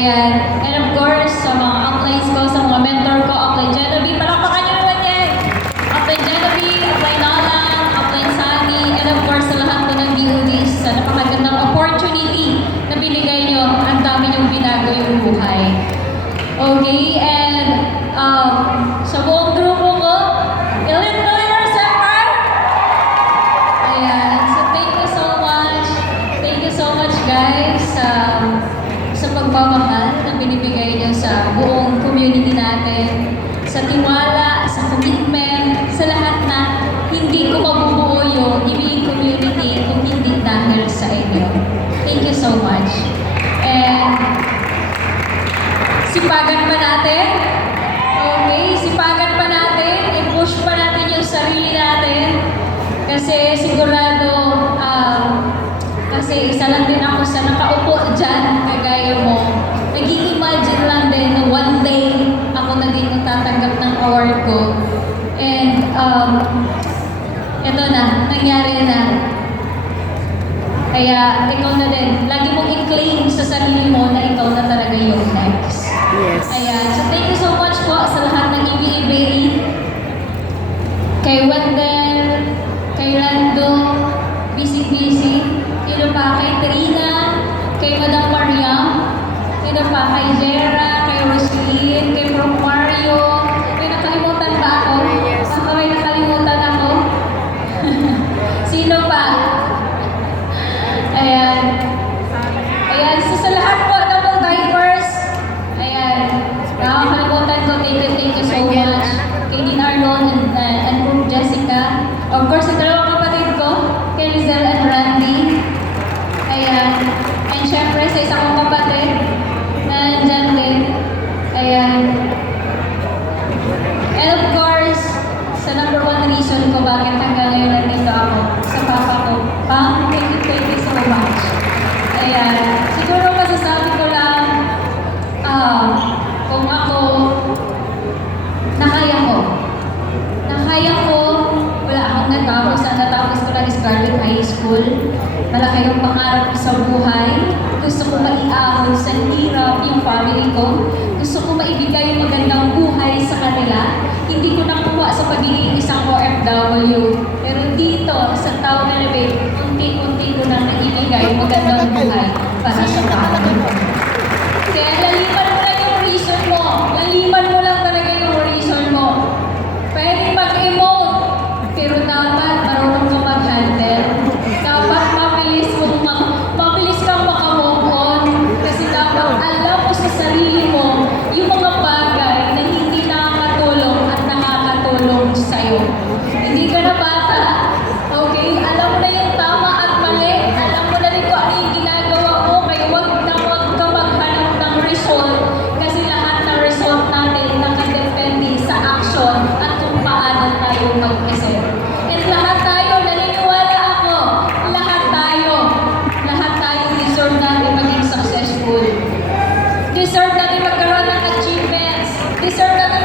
Ayan. And of course, sa mga uplines ko, sa mga mentor ko, upline Genevieve, palakpakan nyo naman yan! Upline Genevieve, upline Alan, upline Sunny, and of course, sa lahat po ng DODs, sa napakagandang opportunity na binigay nyo, ang dami nyong binago yung buhay. Okay, and sa buong grupo ko, Elite Millionaire Summer! Ayan, so thank you so much. Thank you so much guys sa pagmamahal na binibigay niyo sa buong community natin, sa tiwala, sa commitment, sa lahat na hindi ko mabubuo yung ibig community kung hindi dahil sa inyo. Thank you so much. And sipagan pa natin. Okay, sipagan pa natin. I-push pa natin yung sarili natin. Kasi sigurado, kasi isa lang din ako sa nakaupo dyan, kagaya mo. Nag-i-imagine lang din na one day ako na din matatanggap ng award ko. And eto na, nangyari na. Kaya ikaw na din, lagi mong i-claim sa sarili mo na ikaw na talaga yung next. Yes. Ayan, so thank you so much po sa lahat ng EBA, kay Wendell, kay Lando, busy-busy, sino pa, kay Trina, kay Madam Mariam, sino pa, kay Jera, kay Roslyn, kay Prof. Mario, may nakalimutan ba ako? Baka may nakalimutan ako? Sino pa? Ayan. Ayan, so sa lahat po ng mga divers, ayan, nakakalimutan ko, thank you so much. Kay Dean Arlon and Prof. Jessica. Of course, sa dalawang kapatid ko, kay Lizelle and Randy. Ayan. And syempre, sa isang kong kapatid, na nandyan din. Ayan. And of course, sa number one reason ko bakit hanggang ngayon nandito ako, sa papa ko. Pang, thank you so much. Ayan. Siguro masasabi ko lang, kung ako, nakaya ko, wala akong natapos. Ang natapos ko lang is Scarlet High School. Malaki yung pangarap ko sa buhay. Gusto ko maiahon sa hirap yung family ko. Gusto ko maibigay yung magandang buhay sa kanila. Hindi ko nakuha sa pagiging isang OFW. Pero dito, sa Tao Elevate, unti-unti ko nang naibigay yung magandang buhay para sa family ko. Kaya laliman mo lang yung reason mo. Laliman mo lang talaga yung reason mo. Pwede mag-emote, pero dapat marunong ka mag-handle. Dapat mabilis kang makamove on. Kasi dapat alam mo sa sarili mo yung mga bagay na hindi nakakatulong at nakakatulong sa'yo. Hindi ka na bata. Okay? Alam mo na yung tama at mali. Alam mo na rin kung ano yung ginagawa mo. Kaya huwag ka maghanap ng result. Kasi lahat ng result natin nakadepende sa action at kung paano tayo mag-isip. And lahat tayo, naniniwala ako, lahat tayo deserve natin maging successful. Deserve natin magkaroon ng achievements. Deserve natin